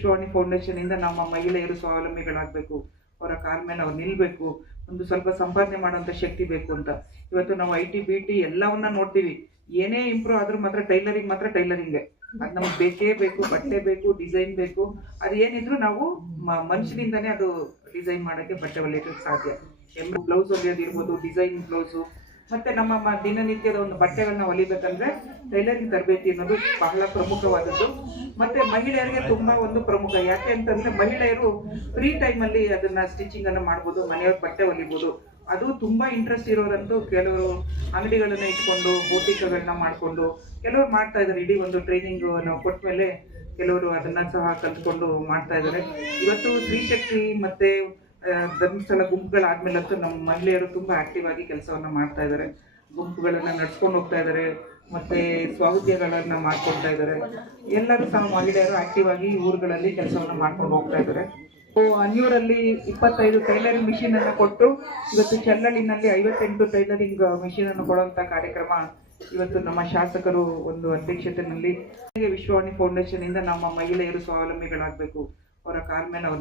Vishwavani foundation ಇಂದ ನಮ್ಮ ಮಹಿಳೆಯರು ಸ್ವಾವಲಂಬಿಗಳಾಗಬೇಕು. ಅವರ ಕಾಲ ಮೇಲೆ ಅವ್ರು ನಿಲ್ಬೇಕು. ಒಂದು ಸ್ವಲ್ಪ ಸಂಪಾದನೆ ಮಾಡುವಂತ ಶಕ್ತಿ ಬೇಕು ಅಂತ. ಇವತ್ತು ನಾವು ಐ ಟಿ ಬಿ ಟಿ ಎಲ್ಲವನ್ನ ನೋಡ್ತೀವಿ. ಏನೇ ಇಂಪ್ರೂವ್ ಆದ್ರೂ ಮಾತ್ರ ಟೈಲರಿಂಗ್ ಮಾತ್ರ ಟೈಲರಿಂಗ್ ಅದು ನಮ್ಗೆ ಬೇಕೇ ಬೇಕು, ಬಟ್ಟೆ ಬೇಕು ಡಿಸೈನ್ ಬೇಕು. ಅದು ಏನಿದ್ರು ನಾವು ಮನುಷ್ಯನಿಂದನೇ ಅದು ಡಿಸೈನ್ ಮಾಡೋಕ್ಕೆ ಬಟ್ಟೆ ಹೊಲಿಯೋಕ್ಕೆ ಸಾಧ್ಯ. ಬ್ಲೌಸ್ ಹೊಲಿಯೋದಿರ್ಬೋದು ಡಿಸೈನ್ ಬ್ಲೌಸು ಮತ್ತೆ ನಮ್ಮ ದಿನನಿತ್ಯದ ಒಂದು ಬಟ್ಟೆಗಳನ್ನ ಹೊಲಿಬೇಕಂದ್ರೆ ಟೈಲರಿಂಗ್ ತರಬೇತಿ ಅನ್ನೋದು ಬಹಳ ಪ್ರಮುಖವಾದದ್ದು. ಮತ್ತೆ ಮಹಿಳೆಯರಿಗೆ ತುಂಬಾ ಒಂದು ಪ್ರಮುಖ. ಯಾಕೆ ಅಂತಂದ್ರೆ ಮಹಿಳೆಯರು ಫ್ರೀ ಟೈಮಲ್ಲಿ ಅದನ್ನ ಸ್ಟಿಚಿಂಗ್ ಅನ್ನ ಮಾಡ್ಬೋದು, ಮನೆಯವ್ರ ಬಟ್ಟೆ ಹೊಲಿಬೋದು. ಅದು ತುಂಬಾ ಇಂಟ್ರೆಸ್ಟ್ ಇರೋದಂತೂ ಕೆಲವರು ಅಂಗಡಿಗಳನ್ನ ಇಟ್ಕೊಂಡು ಬೋಟಿಕಗಳನ್ನ ಮಾಡ್ಕೊಂಡು, ಕೆಲವರು ಮಾಡ್ತಾ ಇದ್ದಾರೆ ಇಡೀ ಒಂದು ಟ್ರೈನಿಂಗ್ ನಾವು ಕೊಟ್ಟ ಮೇಲೆ ಕೆಲವರು ಅದನ್ನ ಸಹ ಕಲ್ತ್ಕೊಂಡು ಮಾಡ್ತಾ ಇದ್ದಾರೆ ಇವತ್ತು ಸ್ತ್ರೀಶಕ್ತಿ ಮತ್ತೆ ಧರ್ಮಸ್ಥಳ ಗುಂಪುಗಳಾದ್ಮೇಲಂತೂ ನಮ್ಮ ಮಹಿಳೆಯರು ತುಂಬಾ ಆಕ್ಟಿವ್ ಆಗಿ ಕೆಲಸವನ್ನ ಮಾಡ್ತಾ ಇದ್ದಾರೆ ಗುಂಪುಗಳನ್ನ ನಡ್ಸ್ಕೊಂಡು ಹೋಗ್ತಾ ಇದ್ದಾರೆ ಮತ್ತೆ ಸ್ವಉದ್ಯೋಗಗಳನ್ನ ಮಾಡ್ಕೊಳ್ತಾ ಇದ್ದಾರೆ ಎಲ್ಲರೂ ಸಹ ಮಹಿಳೆಯರು ಆಕ್ಟಿವ್ ಆಗಿ ಊರುಗಳಲ್ಲಿ ಕೆಲಸವನ್ನ ಮಾಡ್ಕೊಂಡು ಹೋಗ್ತಾ ಇದ್ದಾರೆ ಅನ್ಯೂರಲ್ಲಿ ಇಪ್ಪತ್ತೈದು ಟೈಲರಿಂಗ್ ಮಿಷಿನ್ ಅನ್ನ ಕೊಟ್ಟು ಇವತ್ತು ಚಲ್ಲಳಿನಲ್ಲಿ ಐವತ್ತೆಂಟು ಟೈಲರಿಂಗ್ ಮಿಷಿನ್ ಅನ್ನು ಕೊಡುವಂತ ಕಾರ್ಯಕ್ರಮ ಇವತ್ತು ನಮ್ಮ ಶಾಸಕರು ಒಂದು ಅಧ್ಯಕ್ಷತೆಯಲ್ಲಿ ವಿಶ್ವವಾಣಿ ಫೌಂಡೇಶನ್ ಇಂದ ನಮ್ಮ ಮಹಿಳೆಯರು ಸ್ವಾವಲಂಬಿಗಳಾಗಬೇಕು. ಅವರ ಕಾಲ ಮೇಲೆ ಅವ್ರು